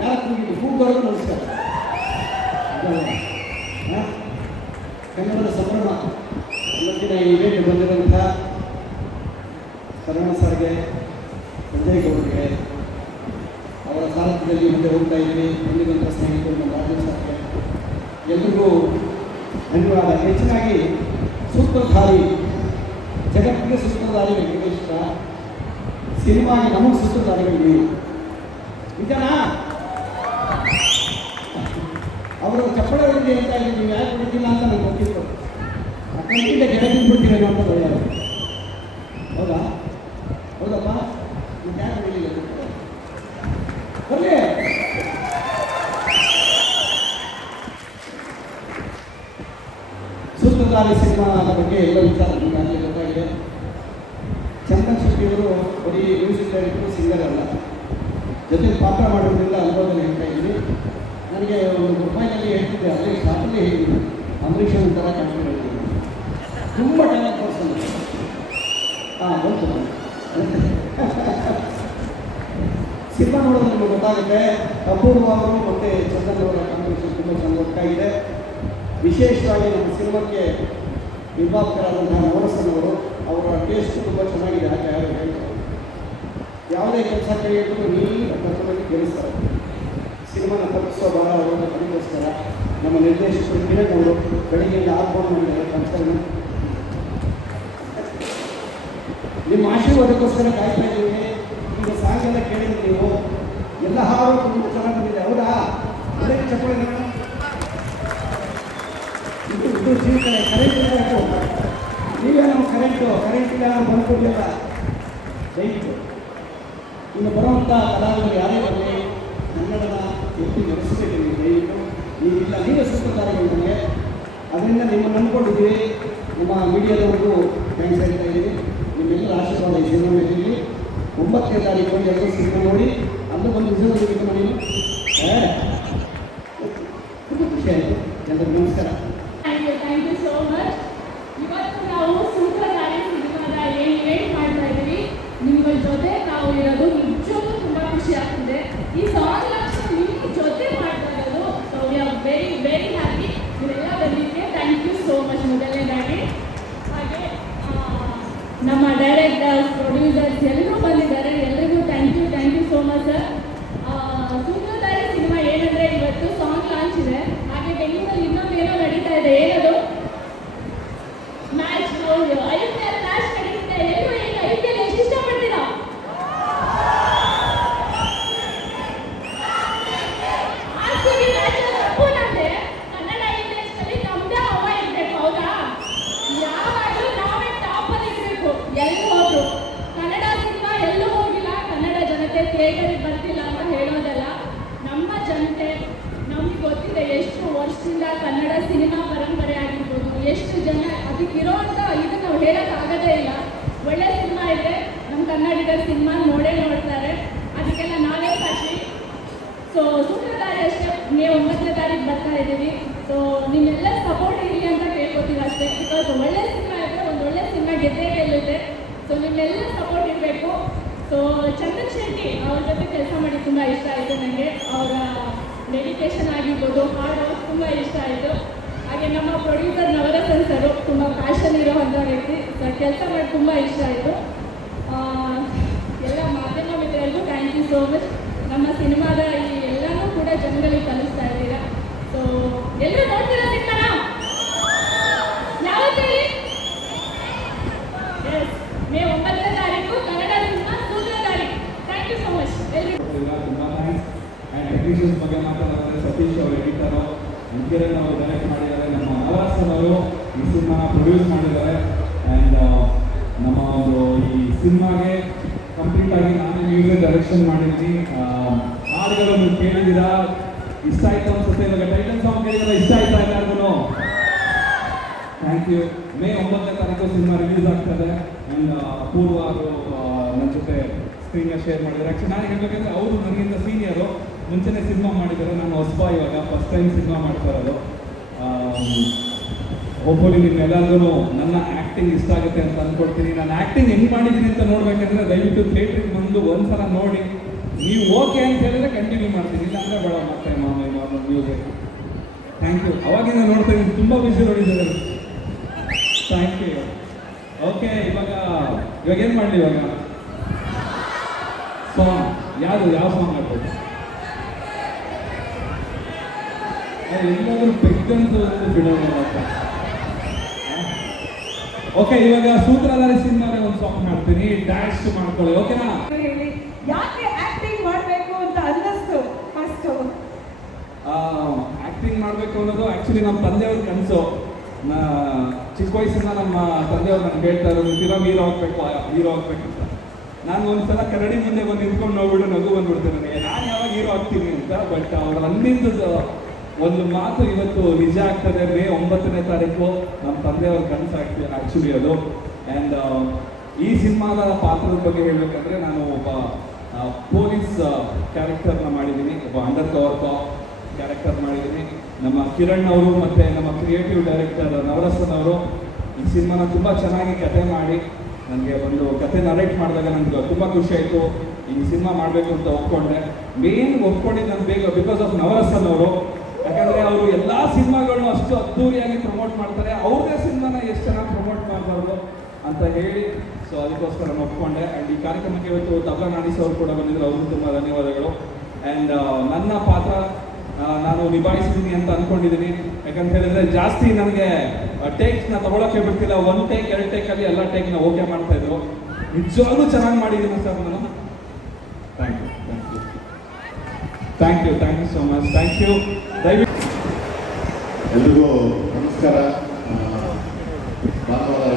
ಯಾರು ಕೂಗಿದ್ದು ಕೂಗೋರು ನಮಸ್ಕಾರ ಅದಲ್ವಾ? ಹಾ? ಕನ್ನಡದ ಸಂಭ್ರಮ ಇವತ್ತಿನ ಇವೆಂಟ್ ಬಂದಿರುವಂಥ ಕನ್ನಡ ಸರ್ಗೆ, ಸಂಜಯ್ ಗೌಡ್ರಿಗೆ, ಅವರ ಸಾರಥ್ಯದಲ್ಲಿ ಮುಂದೆ ಹೋಗ್ತಾ ಇದ್ದೀನಿ. ಬಂದಿರುವಂಥ ಸ್ನೇಹಿತರು ನಮ್ಮ ರಾಜು ಸರ್ಗೆ. ಎಲ್ರಿಗೂ ಧನ್ಯವಾದ. ಹೆಚ್ಚಿನಾಗಿ ಸೂತ್ರಧಾರಿ ಜಗತ್ತಿಗೆ ಸೂತ್ರಧಾರಿ ವೆಂಕಟೇಶ್ವರ ಸಿನಿಮಾಗೆ ನಮಗೆ ಸೂತ್ರಧಾರಿಗಳು ನೀವು ನಿಜನಾ? ಅವರು ಚಪ್ಪಳ ಹೊಡಿದೆ ಅಂತ ನೀವು ಯಾಕೆ ಹೊಡಿತಿಲ್ಲ ಅಂತ ನನಗೆ ಗೊತ್ತಿತ್ತು. ಆ ಗೆಳತಿ ಬಿಡ್ತೀರೇನೋ ಅಂತ ಬರೆಯೋದು ಹೌದಾ? ಹೌದಪ್ಪ? ನೀವು ಯಾಕೆ ಹೊಡಿಲಿಲ್ಲ ಬರ್ಲಿ. ಸೂತ್ರಧಾರಿ ಸಿನಿಮಾದ ಬಗ್ಗೆ ಎಲ್ಲ ವಿಚಾರ ನಿಮಗೆ ಗೊತ್ತಾಗಿದೆ. ಚಂದನ್ ಶೆಟ್ಟಿಯವರು ಬರೀ ಮ್ಯೂಸಿಕ್ ಡೈರೆಕ್ಟರ್ ಸಿಂಗರ್ ಅಲ್ಲ. ಜೊತೆ ಪಾತ್ರ ಮಾಡೋದ್ರಿಂದ ಅನುಭವದಲ್ಲಿ ಹೇಳ್ತಾ ಇದ್ದೀನಿ. ನನಗೆ ಒಂದು ಮುಂಬೈನಲ್ಲಿ ಹೇಳ್ತಿದ್ದೆ ಅಲ್ಲಿ ಶಾರ್ಟಲ್ಲಿ ಹೇಳಿದ್ದೆ ಅಂಬರೀಷ್ ಅವ್ರ ಥರ ಕಾಣ್ಕೊಂಡು ಹೇಳ್ತೀನಿ ತುಂಬ ಟ್ಯಾಲೆಂಟ್ ಪರ್ಸನ್ ಹಾಂ ಬಂತು ಸಿನಿಮಾ ನೋಡೋದು ನಿಮಗೆ ಗೊತ್ತಾಗುತ್ತೆ. ಅಪೂರ್ವ ಅವರು ಮತ್ತು ಚಂದನ್ ಅವರ ಕಾಂಬಿನೇಷನ್ ತುಂಬ ಚೆನ್ನಾಗಿ ಒಟ್ಟಾಗಿದೆ ವಿಶೇಷವಾಗಿ ನಮ್ಮ ಸಿನಿಮಾಕ್ಕೆ ನಿರ್ಮಾಪಕರಾದಂತಹ ನವರಸನ್ ಅವರು, ಅವರ ಟೇಸ್ಟ್ ತುಂಬ ಚೆನ್ನಾಗಿದೆ, ಹಾಗೆ ಯಾರು ಹೇಳ್ತಾರೆ. ಯಾವುದೇ ಕೆಲಸ ಕೈಯಿಟ್ಟು ನೀರು ಪ್ರಥಮಕ್ಕೆ ಗೆಲ್ಲಿಸ್ತಾರೆ ಸಿನಿಮಾನ ತಪ್ಪಿಸೋ ಭಾಳ ಅದಕ್ಕೋಸ್ಕರ ನಮ್ಮ ನಿರ್ದೇಶಕರು ಅವರು ಬೆಳಿಗ್ಗೆಯಿಂದ ಆರ್ಫೋನ್ ಮಾಡಿದ್ದಾರೆ ಕನ್ಸರ್ನ ನಿಮ್ಮ ಆಶೀರ್ವಾದಕ್ಕೋಸ್ಕರ ಕಾಯ್ತಾ ಇದ್ದೀವಿ. ಈಗ ಸಾಂಗೆಲ್ಲ ಕೇಳಿದ್ರಿ ನೀವು. ಎಲ್ಲ ಹಾಡು ತುಂಬ ಚೆನ್ನಾಗಿ ಬಂದಿದೆ ಹೌದಾ? ಅದೇ ಚಪ್ಪಳಿ. ಇದು ಇದು ಜೀವಿತ ಕರೆಂಟ್ ಇಲ್ಲ ನೀವೇ ನಮ್ಮ ಕರೆಂಟು, ಕರೆಂಟ್ ಇಲ್ಲ ನಾವು ಬಂದ್ಕೊಡ್ಲಿಲ್ಲ ದಯವಿಟ್ಟು ಇನ್ನು ಬರುವಂಥ ಕಲಾವಿದರು ಯಾರೇ ಬರಲಿ ಕನ್ನಡನ ಎತ್ತಿ ನಡೆಸಬೇಕು ನೀವು ದಯವಿಟ್ಟು ನೀವಿಲ್ಲ. ನೀವೇ ಸೂತ್ರಧಾರಿಗಳು ನಮಗೆ. ಅದರಿಂದ ನಿಮ್ಮನ್ನು ನಂಬ್ಕೊಂಡಿದ್ದೀವಿ ನಿಮ್ಮ ಮೀಡಿಯಾದವರೆಗೂ ಥ್ಯಾಂಕ್ಸ್ ಹೇಳ್ತಾ ಇದ್ದೀವಿ ನಿಮ್ಮೆಲ್ಲರ ಆಶೀರ್ವಾದ ಈ ಒಂಬತ್ತನೇ ತಾರೀಕು ಎಲ್ಲರೂ ಸಿನಿಮಾ ನೋಡಿ. ಅಲ್ಲೂ ಬಂದು ನೀವು ಏ? ತುಂಬ ಖುಷಿ ಎಲ್ಲರಿಗೂ ನಮಸ್ಕಾರ thank you thank you so much ಇವತ್ತು ನಾವು ಸೂತ್ರಧಾರಿ ಸಿನಿಮಾದ ಏನು ಇವೆಂಟ್ ಮಾಡ್ತಾ ಇದ್ದೀವಿ ನಿಮ್ಗಳ ಜೊತೆ ನಾವು ಇರೋದು ನಿಜಕ್ಕೂ ತುಂಬ ಖುಷಿ ಆಗ್ತಿದೆ ಈ ಸಾಂಗ್ ಲಾಂಚ್ ನಿಮ್ಮ ಜೊತೆ ಮಾಡ್ತಾ ಇರೋದು so we are very very happy ನೀವೆಲ್ಲ ಬಂದಿದ್ದಕ್ಕೆ ಥ್ಯಾಂಕ್ ಯು ಸೋ ಮಚ್ ಮೊದಲನೇದಾಗಿ ಹಾಗೆ ಆ, ನಮ್ಮ ಡೈರೆಕ್ಟರ್ಸ್ ಪ್ರೊಡ್ಯೂಸರ್ಸ್ ಎಲ್ಲರೂ ಬಂದಿದ್ದಾರೆ ಎಲ್ರಿಗೂ thank you thank you so much sir Sutradhari cinema ಏನಂದ್ರೆ ಇವತ್ತು ಸಾಂಗ್ ಲಾಂಚ್ ಇದೆ ಹಾಗೆ ಬೆಂಗಳೂರಲ್ಲಿ ಇನ್ನೊಂದು ಏನೋ ನಡೀತಾ ಇದೆ ಏನದು ಮ್ಯಾಚ್ ಹೌದು ಐ ಪಿ ಎಲ್ ಮ್ಯಾಚ್ ನಡೀತಿದೆ ಎಲ್ಲರೂ ಈಗ ಐ ಪಿ ಎಲ್ ಎಷ್ಟು ಇಷ್ಟಪಡ್ತೀರಾ ಆರ್ ಸಿ ಬಿ ಮ್ಯಾಚ್ ತಪ್ಪು ನಂದೆ ಕನ್ನಡ ಇಂಡಸ್ಟ್ರಿಯಲ್ಲಿ ನಮ್ದೇ ಹವ ಇರಬೇಕು ಹೌದಾ ಯಾವಾಗಲೂ ನಾವೇ ಟಾಪಲ್ಲಿ ಇರಬೇಕು ಎಲ್ಲಿ ಹೋದ್ರು ಕನ್ನಡ ಸಿನಿಮಾ ಎಲ್ಲೂ ಹೋಗಿಲ್ಲ ಕನ್ನಡ ಜನತೆ ಥಿಯೇಟರಿಗೆ ಬರ್ತಿಲ್ಲ ಅಂತ ಹೇಳೋದಲ್ಲ ನಮ್ಮ ಜನತೆ ನಮ್ಗೆ ಗೊತ್ತಿದೆ ಎಷ್ಟು ವರ್ಷದಿಂದ ಕನ್ನಡ ಸಿನಿಮಾ ಪರಂಪರೆ ಆಗಿರ್ಬೋದು ಎಷ್ಟು ಜನ ಅದಕ್ಕಿರೋಂಥ ಇದು ನಾವು ಹೇಳೋಕ್ಕಾಗೋದೇ ಇಲ್ಲ ಒಳ್ಳೆ ಸಿನಿಮಾ ಇದೆ ನಮ್ಮ ಕನ್ನಡಿಗರ ಸಿನಿಮಾ ನೋಡೇ ನೋಡ್ತಾರೆ ಅದಕ್ಕೆಲ್ಲ ನಾವೇ ಸಾಕ್ಷಿ ಸೊ ಸೂತ್ರಧಾರಿ ಅಷ್ಟೇ ಮೇ ಒಂಬತ್ತನೇ ತಾರೀಕು ಬರ್ತಾ ಇದ್ದೀವಿ ಸೊ ನಿಮ್ಮೆಲ್ಲ ಸಪೋರ್ಟ್ ಇರಲಿ ಅಂತ ಕೇಳ್ಕೊತೀವಿ ಅಷ್ಟೇ ಬಿಕಾಸ್ ಒಳ್ಳೆ ಸಿನಿಮಾ ಇದ್ದರೆ ಒಂದು ಒಳ್ಳೆ ಸಿನಿಮಾ ಗೆದ್ದೇ ಗೆಲ್ಲುತ್ತೆ ಸೊ ನಿಮ್ಮೆಲ್ಲ ಸಪೋರ್ಟ್ ಇರಬೇಕು ಸೊ ಚಂದನ್ ಶೆಟ್ಟಿ ಅವ್ರ ಜೊತೆ ಕೆಲಸ ಮಾಡಿ ತುಂಬ ಇಷ್ಟ ಆಯಿತು ನನಗೆ ಅವರ ಡೆಡಿಕೇಶನ್ ಆಗಿರ್ಬೋದು, ಹಾಡು ತುಂಬ ಇಷ್ಟ ಆಯಿತು. ಹಾಗೆ ನಮ್ಮ ಪ್ರೊಡ್ಯೂಸರ್ ನವರಸನ್ ಸರು ತುಂಬ ಪ್ಯಾಷನ್ ಇರೋವಂಥ ವ್ಯಕ್ತಿ. ಕೆಲಸ ಮಾಡಿ ತುಂಬ ಇಷ್ಟ ಆಯಿತು. ಎಲ್ಲ ಮಾಧ್ಯಮ ಮಿತ್ರರಿಗೂ ಥ್ಯಾಂಕ್ ಯು ಸೋ ಮಚ್ ನಮ್ಮ ಸಿನಿಮಾದ ಈ ಎಲ್ಲನೂ ಕೂಡ ಜನಗಳಿಗೆ ಕಲಿಸ್ತಾ ಇದ್ದೀರಾ. ಸೊ ಎಲ್ಲರೂ ನೋಡ್ತೀರಾ ಸಿನಿಮಾನ ಯಾವತ್ತು ಹೇಳಿ ಎಸ್ ಮೇ ಒಂಬತ್ತನೇ ತಾರೀಕು Kannada cinema Sutradhari thank you so much ಎಲ್ರಿಗೂ ತುಂಬ ಥ್ಯಾಂಕ್ಸ್ ಆ್ಯಂಡ್ ಟೆಕ್ನಿಷಿಯನ್ಸ್ ಬಗ್ಗೆ ಮಾತಾಡೋದ್ರೆ ಸತೀಶ್ ಅವರು ಎಡಿಟರು ಮುಖ್ಯರನ್ನು ಅವರು ಡೈರೆಕ್ಟ್ ಮಾಡಿದ್ದಾರೆ, ನಮ್ಮ ನವರಾಸನ್ ಅವರು ಈ ಸಿನಿಮಾನ ಪ್ರೊಡ್ಯೂಸ್ ಮಾಡಿದ್ದಾರೆ. ಆ್ಯಂಡ್ ನಮ್ಮ ಒಂದು ಈ ಸಿನಿಮಾಗೆ ಕಂಪ್ಲೀಟ್ ಆಗಿ ನಾನೇ ಮ್ಯೂಸಿಕ್ ಡೈರೆಕ್ಷನ್ ಮಾಡಿದ್ದೀನಿ. ಹಾಡುಗಳು ನೀವು ಕೇಳಿದ್ದೀರಾ? ಇಷ್ಟ ಆಯ್ತು ಅನ್ಸುತ್ತೆ? ಇವಾಗ ಟೈಟಲ್ ಸಾಂಗ್ ಕೇಳಿದ್ರೆ ಇಷ್ಟ ಆಯ್ತಾ ಎಲ್ಲರಿಗೂ ಥ್ಯಾಂಕ್ ಯು ಮೇ ಒಂಬತ್ತನೇ ತಾರೀಕು ಸಿನಿಮಾ ರಿಲೀಸ್ ಆಗ್ತದೆ. ಆ್ಯಂಡ್ ಅಪೂರ್ವ ಅವರು ನನ್ನ ಜೊತೆ ಸ್ಕ್ರೀನ್ನ ಶೇರ್ ಮಾಡಿದ್ದಾರೆ. ಆ್ಯಕ್ಚುಲಿ ನಾನು ಹೇಳ್ಬೇಕಂದ್ರೆ ಅವರು ನನಗಿಂತ ಸೀನಿಯರು ಮುಂಚೆನೇ ಸಿನಿಮಾ ಮಾಡಿದ್ದಾರೆ. ನಾನು ಹೊಸಬ ಇವಾಗ ಫಸ್ಟ್ ಟೈಮ್ ಸಿನಿಮಾ ಮಾಡ್ತಾ ಇರೋದು. ಹೋಪ್ಫುಲಿ ನಿಮ್ಮೆಲ್ಲರಿಗೂ ನನ್ನ ಆ್ಯಕ್ಟಿಂಗ್ ಇಷ್ಟ ಆಗುತ್ತೆ ಅಂತ ಅಂದ್ಕೊಡ್ತೀನಿ ನಾನು ಆ್ಯಕ್ಟಿಂಗ್ ಹೆಂಗೆ ಮಾಡಿದ್ದೀನಿ ಅಂತ ನೋಡ್ಬೇಕಂದ್ರೆ ದಯವಿಟ್ಟು ಥಿಯೇಟ್ರಿಗೆ ಬಂದು ಒಂದ್ಸಲ ನೋಡಿ. ನೀವು ಓಕೆ ಅಂತ ಹೇಳಿದ್ರೆ ಕಂಟಿನ್ಯೂ ಮಾಡ್ತೀನಿ. ಇಲ್ಲ ಅಂದರೆ ಬೇಡ ಮತ್ತೆ ಮಾಮೂಲಿ ನಾರ್ಮಲ್ ಮ್ಯೂಸಿಕ್ ಥ್ಯಾಂಕ್ ಯು ಅವಾಗಿಂದ ನೋಡ್ತಾ ಇದ್ದೀನಿ. ತುಂಬ ಬಿಸಿ ನೋಡಿದ್ದಾರೆ ಥ್ಯಾಂಕ್ ಯು ಓಕೆ ಇವಾಗ ಇವಾಗ ಏನು ಮಾಡಲಿ ಇವಾಗ? ಸಾಂಗ್ ಯಾವುದು? ಯಾವ ಸಾಂಗ್ ಎಲ್ಲಾದ್ರೂ ಬೆಕ್ಕಂತ ಬಿಡೋಣ ಓಕೆ ಇವಾಗ ಸೂತ್ರಧಾರಿ ಸಿನಿಮಾಗೆ ಒಂದು ಸಾಂಗ್ ಮಾಡ್ತೀನಿ ಡ್ಯಾನ್ಸ್ ಮಾಡ್ಕೊಳ್ಳಿ ಓಕೆನಾ ಯಾಕೆ ಆಕ್ಟಿಂಗ್ ಮಾಡಬೇಕು ಅಂತ ಅನ್ನಿಸ್ತು ಫಸ್ಟ್ ಆಕ್ಟಿಂಗ್ ಮಾಡಬೇಕು ಅನ್ನೋದು ಆ್ಯಕ್ಚುಲಿ ನಮ್ಮ ತಂದೆಯವ್ರ ಕನಸು. ಚಿಕ್ಕ ವಯಸ್ಸಿಂದ ನಮ್ಮ ತಂದೆಯವ್ರು ನನಗೆ ಹೇಳ್ತಾ ಇರೋದು ಫಿಲಮ್ ಹೀರೋ ಆಗಬೇಕು ಹೀರೋ ಆಗಬೇಕು ಅಂತ. ನಾನು ಒಂದ್ಸಲ ಕನ್ನಡಿ ಮುಂದೆ ಬಂದು ನಿಂತ್ಕೊಂಡು ನೋಡ್ಬಿಟ್ಟು ನಗು ಬಂದ್ಬಿಡ್ತೇನೆ ನನಗೆ. ನಾನು ಯಾವಾಗ ಹೀರೋ ಆಗ್ತೀನಿ ಅಂತ ಬಟ್ ಅವ್ರ ಅಂದಿದ್ದು ಒಂದು ಮಾತು ಇವತ್ತು ನಿಜ ಆಗ್ತದೆ, ಮೇ ಒಂಬತ್ತನೇ ತಾರೀಕು ನಮ್ಮ ತಂದೆಯವ್ರ ಕನಸು ಆಗ್ತೀವಿ ಆ್ಯಕ್ಚುಲಿ ಅದು. ಆ್ಯಂಡ್ ಈ ಸಿನಿಮಾದ ಪಾತ್ರದ ಬಗ್ಗೆ ಹೇಳಬೇಕಂದ್ರೆ ನಾನು ಒಬ್ಬ ಪೊಲೀಸ್ ಕ್ಯಾರೆಕ್ಟರ್ನ ಮಾಡಿದ್ದೀನಿ. ಒಬ್ಬ ಅಂಡರ್ ಕವರ್ ಕಾಪ್ ಕ್ಯಾರೆಕ್ಟರ್ ಮಾಡಿದ್ದೀನಿ. ನಮ್ಮ ಕಿರಣ್ ಅವರು ಮತ್ತು ನಮ್ಮ ಕ್ರಿಯೇಟಿವ್ ಡೈರೆಕ್ಟರ್ ನವರಸನ್ ಅವರು ಈ ಸಿನಿಮಾನ ತುಂಬ ಚೆನ್ನಾಗಿ ಕತೆ ಮಾಡಿ ನನಗೆ ಒಂದು ಕತೆ ನರೇಟ್ ಮಾಡಿದಾಗ ನನಗೆ ತುಂಬ ಖುಷಿ ಆಯಿತು. ಈ ಸಿನಿಮಾ ಮಾಡಬೇಕು ಅಂತ ಒಪ್ಕೊಂಡೆ. ಮೇನ್ ಒಪ್ಕೊಂಡಿದ್ದು ನಾನು ಬೇಗ ಬಿಕಾಸ್ ಆಫ್ ನವರಸನ್ ಅವರು ಯಾಕಂದರೆ ಅವರು ಎಲ್ಲ ಸಿನಿಮಾಗಳು ಅಷ್ಟು ಅದ್ದೂರಿಯಾಗಿ ಪ್ರಮೋಟ್ ಮಾಡ್ತಾರೆ. ಅವ್ರದೇ ಸಿನಿಮಾನ ಎಷ್ಟು ಚೆನ್ನಾಗಿ ಪ್ರಮೋಟ್ ಮಾಡಬಾರ್ದು ಅಂತ ಹೇಳಿ ಸೊ ಅದಕ್ಕೋಸ್ಕರ ನಾನು ಒಪ್ಕೊಂಡೆ. ಆ್ಯಂಡ್ ಈ ಕಾರ್ಯಕ್ರಮಕ್ಕೆ ಇವತ್ತು ತಬಲಾ ನಾಡಿಸ್ ಅವರು ಕೂಡ ಬಂದಿದ್ರು. ಅವ್ರಿಗೂ ತುಂಬ ಧನ್ಯವಾದಗಳು. ಆ್ಯಂಡ್ ನನ್ನ ಪಾತ್ರ ನಾನು ನಿಭಾಯಿಸಿದ್ದೀನಿ ಅಂತ ಅಂದ್ಕೊಂಡಿದ್ದೀನಿ ಯಾಕಂತ ಹೇಳಿದ್ರೆ ಜಾಸ್ತಿ ನನಗೆ ಟೇಕ್ಸ್ನ ತಗೊಳಕ್ಕೆ ಬಿಡ್ತಿಲ್ಲ. ಒನ್ ಟೇಕ್ ಎರಡು ಟೇಕಲ್ಲಿ ಎಲ್ಲ ಟೇಕ್ನ ಓಕೆ ಮಾಡ್ತಾ ಇದ್ರು. ನಿಜವಾಗ್ಲೂ ಚೆನ್ನಾಗಿ ಮಾಡಿದ್ದೀನಿ ಸರ್ ನಾನು. Thank you thank you thank you so much thank you ದಯವಿಟ್ಟು ಎಲ್ರಿಗೂ ನಮಸ್ಕಾರ. ಭಾನುವಾರ.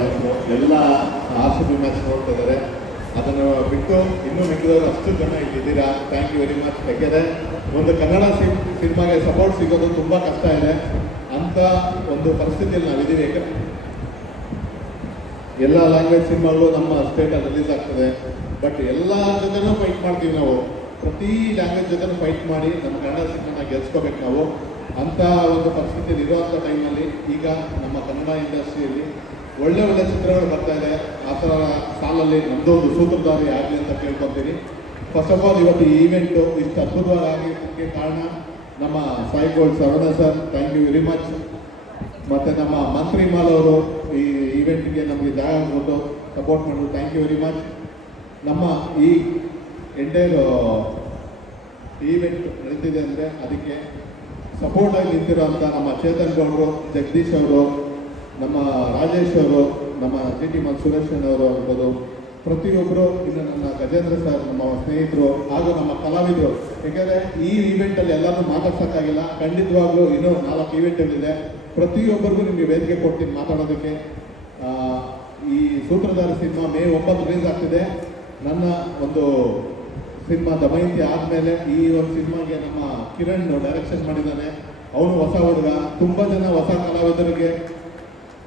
ಎಲ್ಲ ಆರ್ ಸಿ ಬಿ ಮ್ಯಾಚ್ ನೋಡ್ತಾ ಇದ್ದಾರೆ. ಅದನ್ನು ಬಿಟ್ಟು ಇನ್ನೂ ಮಿಕ್ಕಿದವರು ಅಷ್ಟು ಜನ ಇಲ್ಲಿದ್ದೀರಾ ಥ್ಯಾಂಕ್ ಯು ವೆರಿ ಮಚ್ ಯಾಕೆಂದರೆ ಒಂದು ಕನ್ನಡ ಸಿನ್, ಸಿನಿಮಾಗೆ ಸಪೋರ್ಟ್ ಸಿಗೋದು ತುಂಬ ಕಷ್ಟ ಇದೆ ಅಂತ ಒಂದು ಪರಿಸ್ಥಿತಿಯಲ್ಲಿ ನಾವಿದ್ದೀವಿ. ಯಾಕಂದರೆ ಎಲ್ಲ ಲ್ಯಾಂಗ್ವೇಜ್ ಸಿನಿಮಾಗಳು ನಮ್ಮ ಸ್ಟೇಟಲ್ಲಿ ರಿಲೀಸ್ ಆಗ್ತದೆ. ಬಟ್ ಎಲ್ಲ ಜೊತೆನೂ ಫೈಟ್ ಮಾಡ್ತೀವಿ ನಾವು. ಪ್ರತಿ ಲ್ಯಾಂಗ್ವೇಜ್ ಜೊತೆ ಫೈಟ್ ಮಾಡಿ ನಮ್ಮ ಕನ್ನಡ ಸಿನಿಮಾನ ಗೆಲ್ಸ್ಕೋಬೇಕು ನಾವು. ಅಂಥ ಒಂದು ಪರಿಸ್ಥಿತಿಯಲ್ಲಿ ಇರುವಂಥ ಟೈಮಲ್ಲಿ ಈಗ ನಮ್ಮ ಕನ್ನಡ ಇಂಡಸ್ಟ್ರಿಯಲ್ಲಿ ಒಳ್ಳೆ ಒಳ್ಳೆ ಚಿತ್ರಗಳು ಬರ್ತಾ ಇದೆ. ಆ ಥರ ಸಾಲಲ್ಲಿ ನಮ್ಮದು ಒಂದು ಸೂತ್ರಧಾರಿ ಆಗಲಿ ಅಂತ ಕೇಳ್ಕೊತೀನಿ. ಫಸ್ಟ್ ಆಫ್ ಆಲ್ ಇವತ್ತು ಈ ಈವೆಂಟು ಇಷ್ಟು ಅದ್ಭುತವಾಗಿ ಕಾರಣ ನಮ್ಮ Sai gold Saravana sir thank you very much ಮತ್ತು ನಮ್ಮ ಮಂತ್ರಿ ಮಾಲ್ ಅವರು ಈ ಈವೆಂಟ್ಗೆ ನಮಗೆ ಜಾಗ ಕೊಟ್ಟು ಸಪೋರ್ಟ್ ಮಾಡೋದು ಥ್ಯಾಂಕ್ ಯು ವೆರಿ ಮಚ್ ನಮ್ಮ ಈ ಎಂಟೈರ್ ಈವೆಂಟ್ ನಡೀತಿದೆ ಅಂದರೆ ಅದಕ್ಕೆ ಸಪೋರ್ಟಾಗಿ ನಿಂತಿರೋಂಥ ನಮ್ಮ ಚೇತನ್ ಗೌಡರು, ಜಗದೀಶ್ ಅವರು, ನಮ್ಮ ರಾಜೇಶ್ ಅವರು, ನಮ್ಮ ಜಿ ಟಿ ಮನ್ ಸುರೇಶ್ ಅವರು ಆಗ್ಬೋದು. ಪ್ರತಿಯೊಬ್ಬರು ಇನ್ನು ನನ್ನ ಗಜೇಂದ್ರ ಸರ್, ನಮ್ಮ ಸ್ನೇಹಿತರು, ಹಾಗೂ ನಮ್ಮ ಕಲಾವಿದರು. ಯಾಕೆಂದರೆ ಈ ಈವೆಂಟಲ್ಲಿ ಎಲ್ಲರೂ ಮಾತಾಡ್ಸೋಕ್ಕಾಗಿಲ್ಲ. ಖಂಡಿತವಾಗ್ಲೂ ಇನ್ನೂ ನಾಲ್ಕು ಈವೆಂಟ್ಗಳಿದೆ ಪ್ರತಿಯೊಬ್ಬರಿಗೂ ನಿಮಗೆ ವೇದಿಕೆ ಕೊಡ್ತೀನಿ ಮಾತಾಡೋದಕ್ಕೆ. ಈ ಸೂತ್ರಧಾರ ಸಿನಿಮಾ ಮೇ ಒಂಬತ್ತು ರಿಲೀಸ್ ಆಗ್ತಿದೆ. ನನ್ನ ಒಂದು ಸಿನಿಮಾ ದಮಯಂತಿ ಆದಮೇಲೆ ಈ ಒಂದು ಸಿನಿಮಾಗೆ ನಮ್ಮ ಕಿರಣ್ ಡೈರೆಕ್ಷನ್ ಮಾಡಿದ್ದಾನೆ ಅವನು ಹೊಸ ಹುಡುಗ. ತುಂಬ ಜನ ಹೊಸ ಕಲಾವಿದರಿಗೆ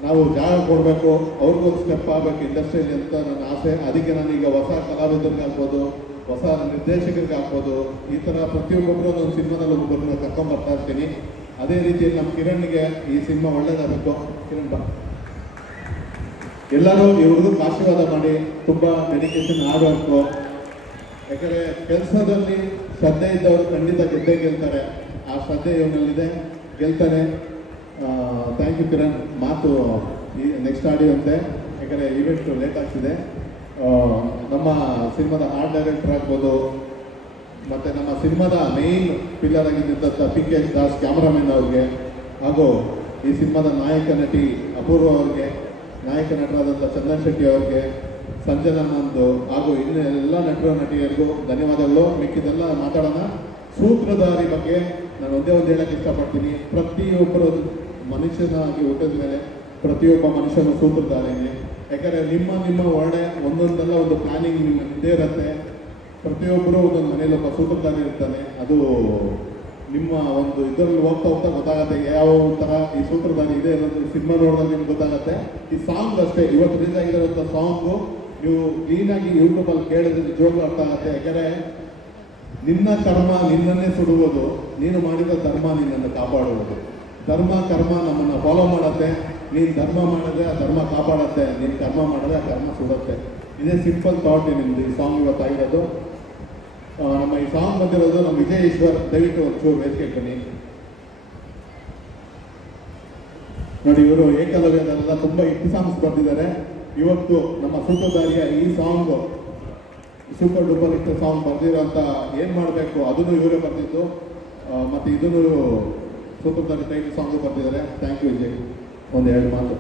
ನಾವು ಜಾಗ ಕೊಡಬೇಕು. ಅವ್ರಿಗೊಂದು ಸ್ಟೆಪ್ ಆಗಬೇಕು ಇಂಡಸ್ಟ್ರಿಯಲ್ಲಿ ಅಂತ ನನ್ನ ಆಸೆ. ಅದಕ್ಕೆ ನಾನು ಈಗ ಹೊಸ ಕಲಾವಿದರಿಗೆ ಆಗ್ಬೋದು, ಹೊಸ ನಿರ್ದೇಶಕರಿಗೆ ಆಗ್ಬೋದು, ಈ ಥರ ಪ್ರತಿಯೊಬ್ಬೊಬ್ಬರು ಒಂದು ಸಿನಿಮಾದಲ್ಲಿ ಒಬ್ಬರನ್ನ ಕರ್ಕೊಂಬರ್ತಾ ಇರ್ತೀನಿ. ಅದೇ ರೀತಿ ನಮ್ಮ ಕಿರಣ್ಗೆ ಈ ಸಿನಿಮಾ ಒಳ್ಳೇದಾಗಬೇಕು. ಕಿರಣ್ ಬಾ. ಎಲ್ಲರೂ ಇವ್ರಿಗೂ ಆಶೀರ್ವಾದ ಮಾಡಿ, ತುಂಬ ಡೆಡಿಕೇಶನ್ ಆಗಬೇಕು ಯಾಕಂದರೆ ಕೆಲಸದಲ್ಲಿ ಶ್ರದ್ಧೆ ಇದ್ದವರು ಖಂಡಿತ ಗೆದ್ದೇ ಗೆಲ್ತಾರೆ. ಆ ಶ್ರದ್ಧೆ ಇವನಲ್ಲಿದೆ ಗೆಲ್ತಾರೆ. Thank you Kiran. ಮಾತು ಈ ನೆಕ್ಸ್ಟ್ ಆಡಿಯೋ ಅಂತೆ. ಯಾಕಂದರೆ ಈವೆಂಟ್ ಲೇಟ್ ಆಗ್ತಿದೆ. ನಮ್ಮ ಸಿನಿಮಾದ ಆರ್ಟ್ ಡೈರೆಕ್ಟರ್ ಆಗ್ಬೋದು, ಮತ್ತು ನಮ್ಮ ಸಿನಿಮಾದ ಮೇಯ್ನ್ ಪಿಲ್ಲರ್ ಆಗಿದ್ದಂಥ ಪಿ ಕೆ ದಾಸ್ ಕ್ಯಾಮ್ರಾಮನ್ ಅವ್ರಿಗೆ, ಹಾಗೂ ಈ ಸಿನಿಮಾದ ನಾಯಕ ನಟಿ ಅಪೂರ್ವ ಅವ್ರಿಗೆ, ನಾಯಕ ನಟರಾದಂಥ ಚಂದನ್ ಶೆಟ್ಟಿ ಅವ್ರಿಗೆ ಸಂಜನಾನಂದ್ ಹಾಗೂ ಇನ್ನು ಎಲ್ಲ ನಟರು ನಟಿಯರಿಗೂ ಧನ್ಯವಾದಗಳು. ಮಿಕ್ಕಿದೆಲ್ಲ ಮಾತಾಡೋಣ. ಸೂತ್ರಧಾರಿ ಬಗ್ಗೆ ನಾನು ಒಂದೇ ಒಂದು ಹೇಳಕ್ಕೆ ಇಷ್ಟಪಡ್ತೀನಿ. ಪ್ರತಿಯೊಬ್ಬರು ಮನುಷ್ಯನಾಗಿ ಹುಟ್ಟಿದ ಮೇಲೆ ಪ್ರತಿಯೊಬ್ಬ ಮನುಷ್ಯನು ಸೂತ್ರಧಾರಿನೇ ಯಾಕಂದರೆ ನಿಮ್ಮ ನಿಮ್ಮ ಒಳ್ಳೆ ಒಂದೊಂದೆಲ್ಲ ಒಂದು ಪ್ಲಾನಿಂಗ್ ನಿಮ್ಮ ಇದ್ದೇ ಇರುತ್ತೆ. ಪ್ರತಿಯೊಬ್ಬರು ಒಂದೊಂದು ಮನೇಲಿ ಒಬ್ಬ ಸೂತ್ರಧಾರಿ ಇರ್ತಾನೆ. ಅದು ನಿಮ್ಮ ಒಂದು ಇದರಲ್ಲಿ ಹೋಗ್ತಾ ಹೋಗ್ತಾ ಗೊತ್ತಾಗುತ್ತೆ. ಯಾವ ಥರ ಈ ಸೂತ್ರಧಾರಿ ಇದೆ ಅನ್ನೋದು ಸಿನಿಮಾ ನೋಡಿದಾಗ ನಿಮ್ಗೆ ಗೊತ್ತಾಗುತ್ತೆ. ಈ ಸಾಂಗ್ ಅಷ್ಟೇ. ಇವತ್ತು ರಿಲೀಸ್ ಆಗಿರೋಂಥ ಸಾಂಗು ನೀವು ಕ್ಲೀನಾಗಿ ಯೂಟ್ಯೂಬಲ್ಲಿ ಕೇಳಿದ್ರೆ ನಿಜವಾಗ್ಲೂ ಅರ್ಥ ಆಗುತ್ತೆ. ಯಾಕಂದರೆ ನಿನ್ನ ಕರ್ಮ ನಿನ್ನನ್ನೇ ಸುಡುವುದು, ನೀನು ಮಾಡಿದ ಧರ್ಮ ನಿನ್ನನ್ನು ಕಾಪಾಡುವುದು. ಧರ್ಮ, ಕರ್ಮ ನಮ್ಮನ್ನು ಫಾಲೋ ಮಾಡುತ್ತೆ. ನೀನು ಧರ್ಮ ಮಾಡಿದ್ರೆ ಆ ಧರ್ಮ ಕಾಪಾಡುತ್ತೆ. ನೀನು ಕರ್ಮ ಮಾಡಿದ್ರೆ ಆ ಕರ್ಮ ಸುಡುತ್ತೆ. ಇದೇ ಸಿಂಪಲ್ ಥಾಟ್ ನಿಮ್ಮದು ಈ ಸಾಂಗ್ ಇವತ್ತಾಗಿರೋದು ನಮ್ಮ ಈ ಸಾಂಗ್ ಬಂದಿರೋದು ನಮ್ಮ ವಿಜಯ್ ಈಶ್ವರ್ ದಯವಿಟ್ಟು ಒಂಚೂರು ವೇದಿಕೆ ಬನ್ನಿ ನೋಡಿ ಇವರು ಏಕಲವ್ಯದಲ್ಲ ತುಂಬಾ ಹಿಟ್ ಸಾಂಗ್ಸ್ ಬರ್ತಿದ್ದಾರೆ ಇವತ್ತು ನಮ್ಮ ಸೂತ್ರಧಾರಿಯ ಈ song super duper hit song ಬರೆದಿರೋಂಥ ಏನು ಮಾಡಬೇಕು ಅದನ್ನು ಇವರೇ ಬರ್ತಿತ್ತು ಮತ್ತು ಇದನ್ನು ಸೂತ್ರಧಾರಿ ಟೈಟಲ್ ಸಾಂಗು ಬರ್ತಿದ್ದಾರೆ ಥ್ಯಾಂಕ್ ಯು ವಿಜಯ್. ಒಂದು ಎರಡು ಮಾತು.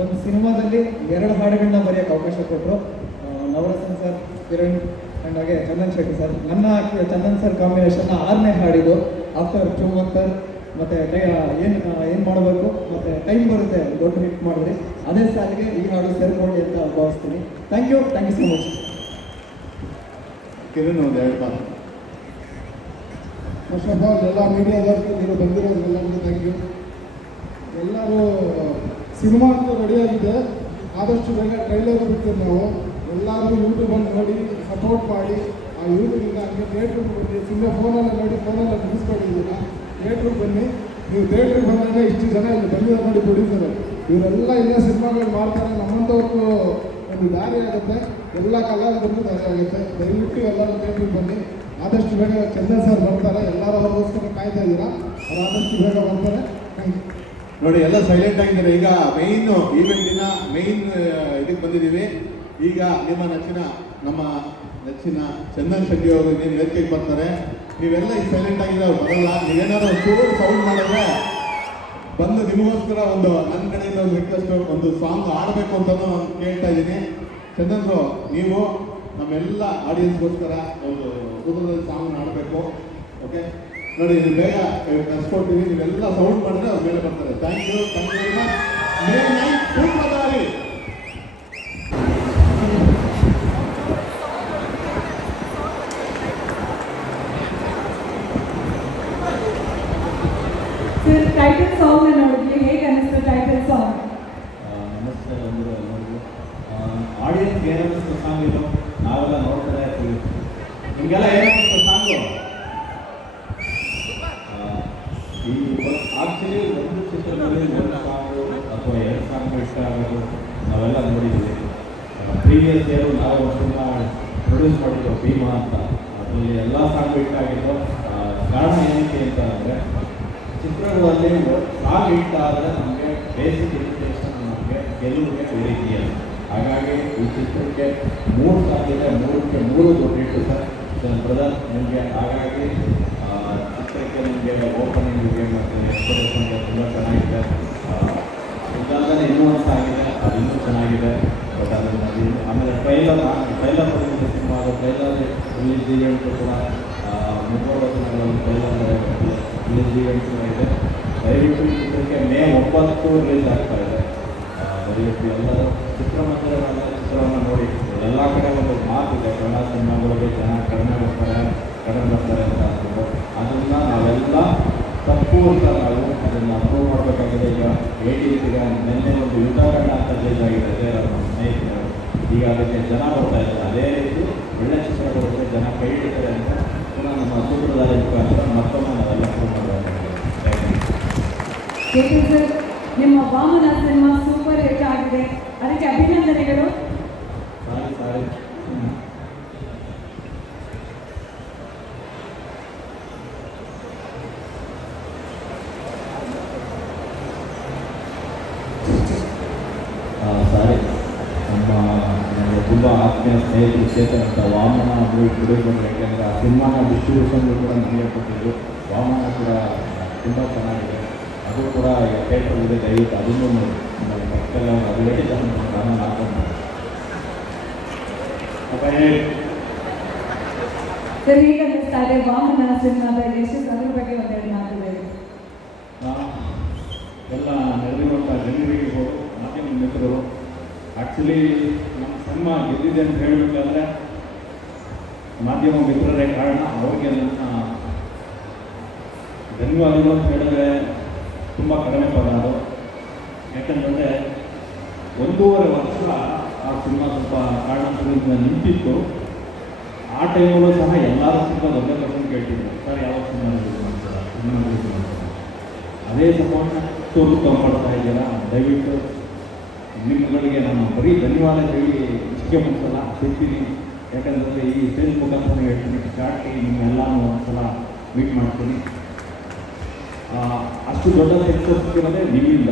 ಒಂದು ಸಿನಿಮಾದಲ್ಲಿ ಎರಡು ಹಾಡುಗಳನ್ನ ಬರೆಯೋಕ್ಕೆ ಅವಕಾಶ ಕೊಟ್ಟರು ನವರಸನ್ ಸರ್ ಕಿರಣ್ ಆ್ಯಂಡ್ ಹಾಗೆ ಚಂದನ್ ಶೆಟ್ಟಿ ಸರ್ ನನ್ನ ಚಂದನ್ ಸರ್ ಕಾಂಬಿನೇಷನ್ನ ಆರನೇ ಹಾಡಿದು ಆಫ್ಟರ್ ಚುಮ್ಮಂತರ್ ಮತ್ತು ಏನು ಏನು ಮಾಡಬೇಕು? ಮತ್ತು ಟೈಮ್ ಬರುತ್ತೆ ದೊಡ್ಡ ಹಿಟ್ ಮಾಡಿದ್ರಿ. ಅದೇ ಸಾಲಿಗೆ ಈ ಹಾಡು ಸೇರ್ಕೊಳ್ಳಿ ಅಂತ ಭಾವಿಸ್ತೀನಿ. Thank you thank you so much Kiran ಒಂದು ಎರಡು ಮಾತು. ಫಸ್ಟ್ ಆಫ್ ಆಲ್ ಎಲ್ಲ ಮೀಡಿಯಾದವ್ರಿಗೆ ನೀವು ಬಂದಿರೋದ್ರೆಲ್ಲರಿಗೂ ಥ್ಯಾಂಕ್ ಯು ಎಲ್ಲರೂ ಸಿನಿಮಾ ಅಂತೂ ರೆಡಿಯಾಗಿದೆ ಆದಷ್ಟು ಬೇಗ ಟ್ರೈಲರ್ ಬಿಡ್ತೀವಿ ನಾವು. ಎಲ್ಲರೂ ಯೂಟ್ಯೂಬಲ್ಲಿ ನೋಡಿ ಸಪೋರ್ಟ್ ಮಾಡಿ. ಆ ಯೂಟ್ಯೂಬಿಂದ ಹಂಗೆ ಥಿಯೇಟ್ರಿಗೆ ಬನ್ನಿ ಸುಮ್ಮನೆ ಫೋನಲ್ಲಿ ನೋಡಿ ಫೋನಲ್ಲಿ ಮುಗಿಸ್ಕೊಂಡಿದ್ದೀರ? ಥಿಯೇಟ್ರಿಗೆ ಬನ್ನಿ. ನೀವು ಥಿಯೇಟ್ರಿಗೆ ಬಂದಾಗ ಇಷ್ಟು ಜನ ಇಲ್ಲಿ ಬಂದಿರೋ ನೋಡಿ ದುಡಿತಾರೆ ಇವರೆಲ್ಲ ಇನ್ನೂ ಸಿನಿಮಾಗಳು ಮಾಡ್ತಾರೆ. ನಮ್ಮಂಥವ್ರಿಗೂ ಒಂದು ದಾರಿ ಆಗುತ್ತೆ. ಎಲ್ಲ ಕಲಾವಿದರಿಗೂ ದಾರಿ ಆಗುತ್ತೆ. ದಯವಿಟ್ಟು ಎಲ್ಲರೂ ಥಿಯೇಟ್ರಿಗೆ ಬನ್ನಿ. ಆದಷ್ಟು ಬೇಗ ಚಂದನ್ ಸರ್ ಬರ್ತಾರೆ. ಎಲ್ಲರೂ ಅವ್ರಿಗೋಸ್ಕರ ಕಾಯ್ತಾ ಇದ್ದೀರಾ? ಅವ್ರು ಆದಷ್ಟು ಬೇಗ ಬರ್ತಾರೆ. ನೋಡಿ, ಎಲ್ಲ ಸೈಲೆಂಟ್ ಆಗಿದ್ದಾರೆ ಈಗ ಮೈನ್ ಈವೆಂಟಿನ ಮೈನ್ ಇದಕ್ಕೆ ಬಂದಿದ್ದೀವಿ. ಈಗ ನಿಮ್ಮ ನೆಚ್ಚಿನ ನಮ್ಮ ನೆಚ್ಚಿನ ಚಂದನ್ ಶೆಟ್ಟಿ ಅವರು ನೀವು ವೇದಿಕೆಗೆ ಬರ್ತಾರೆ ನೀವೆಲ್ಲ ಈಗ ಸೈಲೆಂಟ್ ಆಗಿದ್ರೆ ಅವ್ರು ಬರಲ್ಲ. ನೀವೇನಾದ್ರು ಚೂರು ಸೌಂಡ್ ಮಾಡಿದ್ರೆ ಬಂದು ನಿಮಗೋಸ್ಕರ ಒಂದು ನನ್ನ ಕಡೆಯಿಂದ ಒಂದು ರಿಕ್ವೆಸ್ಟ್ ಒಂದು ಸಾಂಗ್ ಆಡಬೇಕು ಅಂತ ನಾನು ಕೇಳ್ತಾ ಇದ್ದೀನಿ. ಚಂದನ್ ಬ್ರೋ, ನೀವು ನಮ್ಮೆಲ್ಲ ಆಡಿಯನ್ಸ್ಗೋಸ್ಕರ ಒಂದು ಉದ್ರದಲ್ಲಿ ಸಾಂಗ್ ಆಡಬೇಕು ಓಕೆ ನೋಡಿ ಇದು ಬೇಗ ಕಳ್ಸ್ಕೊಡ್ತೀವಿ ನೀವೆಲ್ಲ ಸೌಂಡ್ ಮಾಡಿದ್ರೆ ಅವ್ರ ಮೇಲೆ ಬರ್ತಾರೆ. Thank you thank you May night Sutradhari sir title song ನೋಡಿದ್ವಿ. ಹೇಗೆ ಅನಿಸ್ತು ಟೈಟಲ್ ಸಾಂಗ್ ನಮಸ್ಕಾರ ಎಲ್ಲರಿಗೂ. ಆಡಿಯನ್ಸ್ ಸಾಂಗ್ ಇದು ನಾವೆಲ್ಲ ನೋಡ್ತಾರೆ ಇರ್ತೀವಿ. ನಿಮಗೆಲ್ಲ ಸಾಂಗ್ ಈ ಆಕ್ಚುಲಿ ಒಂದು ಅಥವಾ ಎರಡು ಸಾಂಗ್ ಇಷ್ಟ ಆಗೋದು, ನಾವೆಲ್ಲ ನೋಡಿದ್ದೀವಿ. ಪ್ರೀವಿಯಸ್ ಇಯರ್ ನಾವು ವರ್ಷದಿಂದ ಪ್ರೊಡ್ಯೂಸ್ ಮಾಡಿದ್ದು ಭೀಮಾ ಅಂತ. ಅದರಲ್ಲಿ ಎಲ್ಲ ಸಾಂಗ್ ಇಷ್ಟ ಆಗಿದ್ದು ಕಾರಣ ಏನಕ್ಕೆ ಅಂತ ಅಂದರೆ ಚಿತ್ರಗಳಲ್ಲಿ ಹಿಟ್ ಆದರೆ ನಮಗೆ ಬೇಸಿಕ್ ಎಜುಕೇಷನ್ ನಮಗೆ ಗೆಲುವಿಗೆ ಬೇಡಿಕೆಯಿಲ್ಲ ಹಾಗಾಗಿ ಈ ಚಿತ್ರಕ್ಕೆ ಮೂರು ಸಾಂಗ್ ಇದೆ ಮೂರಕ್ಕೆ ಮೂರು ಕೊಟ್ಟಿಟ್ಟು ಸರ್. ಸರ್ ಬ್ರದರ್ ನಿಮಗೆ ಹಾಗಾಗಿ ಚಿತ್ರಕ್ಕೆ ನಿಮಗೆ ಓಪನಿಂಗ್ ಇದೆ ಮತ್ತು ಎಕ್ಸ್ಪೋರೇಷನ್ಗೆ ತುಂಬ ಚೆನ್ನಾಗಿದೆ. ಇದಾದರೆ ಇನ್ನೂ ಒಂದು ಆಗಿದೆ ಅದು ಇನ್ನೂ ಚೆನ್ನಾಗಿದೆ. ಬಟ್ ಅದನ್ನು ಆಮೇಲೆ ಟ್ರೈಲರ್ ಟ್ರೈಲರ್ ಬಂದಿದೆ ಸಿನಿಮಾ ಟ್ರೈಲರ್ ರಿಲೀಸ್ ಕೂಡ ಮುಖವತ್ತು ಒಂದು ಟ್ರೈಲರ್ ಈವೆಂಟ್ ಇದೆ ದಯವಿಟ್ಟು ಚಿತ್ರಕ್ಕೆ ಮೇ ಒಂಬತ್ತು ರಿಲೀಸ್ ಆಗ್ತಾ ಇದೆ. ದಯವಿಟ್ಟು ಚಿತ್ರಮಂದಿರಗಳ ಚಿತ್ರವನ್ನು ನೋಡಿ, ಎಲ್ಲ ಕಡೆ ಒಂದು ಮಾತಿದೆ ಕನ್ನಡ ಸಿನಿಮಾಗಳಿಗೆ ಜನ ಕಡಿಮೆ ಬರ್ತಾರೆ ಕಡಿಮೆ ಬರ್ತಾರೆ ಅಂತ ಅಂದ್ಬಿಟ್ಟು. ಅದನ್ನು ನಾವೆಲ್ಲ ತಪ್ಪು ಅಂತ ನಾವು ಅದನ್ನು ಅಪ್ರೂವ್ ಮಾಡಬೇಕಾಗಿದೆ. ಈಗ ಏಟಿ ಈಗ ನಿನ್ನೆ ಒಂದು ಯುದ್ಧಕಾಂಡ ಅಂತ ರಿಲೀಸ್ ಆಗಿದೆ ನಮ್ಮ ಸ್ನೇಹಿತರು. ಈಗ ಅದಕ್ಕೆ ಜನ ಬರ್ತಾ ಇದ್ದಾರೆ. ಅದೇ ರೀತಿ ಒಳ್ಳೆ ಚಿತ್ರ ಬರುತ್ತೆ ಜನ ಕೈ ಹಿಡಿತಾರೆ ಅಂತ ಪುನಃ ನಮ್ಮ ಸೂತ್ರಧಾರಿ ಮುಖಾಂತರ ಮತ್ತೊಮ್ಮೆ ನಾವೆಲ್ಲ ಪ್ರೂವ್ ಮಾಡಬೇಕಾಗಿದೆ ಥ್ಯಾಂಕ್ ಯು ಏಕೆ ಸರ್ ನಿಮ್ಮ ವಾಮನ ಸಿನಿಮಾ ಸೂಪರ್ ಹಿಟ್ ಆಗಿದೆ. ಅದಕ್ಕೆ ಅಭಿನಂದನೆಗಳು. ಸಾರಿ ಸಾರಿ ಸಾರಿ ನಮ್ಮ ನನಗೆ ತುಂಬ ಆತ್ಮೀಯ ಸ್ನೇಹಿತರು ಚೇತನ್ ಅಂತ ವಾಮನ ಮೂವಿ ಪ್ರೊಡ್ಯೂಸ್ ಮಾಡಿದ್ರು ಯಾಕೆಂದರೆ ಆ ಸಿನಿಮಾನ ಡಿಸ್ಟ್ರಿಬ್ಯೂಷನ್ ಕೂಡ ನನಗೆ ಕೊಟ್ಟಿದ್ದು ವಾಮನ ಕೂಡ ತುಂಬ ಚೆನ್ನಾಗಿದೆ. ಅದು ಕೂಡ ಈಗ ಥಿಯೇಟರ್ ಇದೆ ದಯವಿಟ್ಟು ಅದನ್ನು ನೋಡಿ. ಮಕ್ಕಳ ರಿಲೇಟಿವ್ ನಾನು ಸರ್ ವಾಮನ ಸಿನಿಮಾದ ಯಶಸ್ ಅದ್ರ ಬಗ್ಗೆ ಒಂದೆರಡು ಮಾತುಗಳು ಎಲ್ಲ ನೆರೆದಿರುವಂಥ ಜನರಿಗಿರ್ಬೋದು ಮಾಧ್ಯಮ ಮಿತ್ರರು. ಆ್ಯಕ್ಚುಲಿ ನಮ್ಮ ಸಿನಿಮಾ ಗೆದ್ದಿದೆ ಅಂತ ಹೇಳಬೇಕಾದ್ರೆ ಮಾಧ್ಯಮ ಮಿತ್ರರೇ ಕಾರಣ ಅವರಿಗೆ ನನ್ನ ಧನ್ಯವಾದಗಳು ಅಂತ ಹೇಳಿದ್ರೆ ತುಂಬ ಕಡಿಮೆ ಪದ ಅದು. ಯಾಕಂತಂದರೆ ಒಂದೂವರೆ ವರ್ಷ ಆ ಸಿನಿಮಾ ಸ್ವಲ್ಪ ಕಾರಣಾಂತರದಿಂದ ನಿಂತಿತ್ತು. ಆ ಟೈಮಲ್ಲೂ ಸಹ ಎಲ್ಲರೂ ಸಿನಿಮಾ ದೊಡ್ಡ ಕಷ್ಟ ಕೇಳ್ತಿದ್ರು. ಸರ್, ಯಾವ ಸಿನಿಮಾ ಸಿನಿಮಾ ಅದೇ ಸಪೋರ್ಟ್ ತೋರು ಮಾಡ್ತಾ ಇದ್ದೀರಾ? ದಯವಿಟ್ಟು ನಿಮ್ಮಗಳಿಗೆ ನಾನು ಬರೀ ಧನ್ಯವಾದ ಹೇಳಿ ಇಷ್ಟಕ್ಕೆ ಮುಗಿಸಲ್ಲ ಸಿಗ್ತೀನಿ ಯಾಕಂದರೆ ಈ ಸ್ಟೇಜ್ ಮುಖಾಂತರ ಹೇಳ್ತೀನಿ ಚಾಟಿ ನಿಮ್ಮೆಲ್ಲನೂ ಒಂದ್ಸಲ ಮೀಟ್ ಮಾಡ್ತೀನಿ. ಅಷ್ಟು ದೊಡ್ಡದ ಎಕ್ಸ್ಪೋಸಿರೋದೇ ನೀವಿಲ್ಲ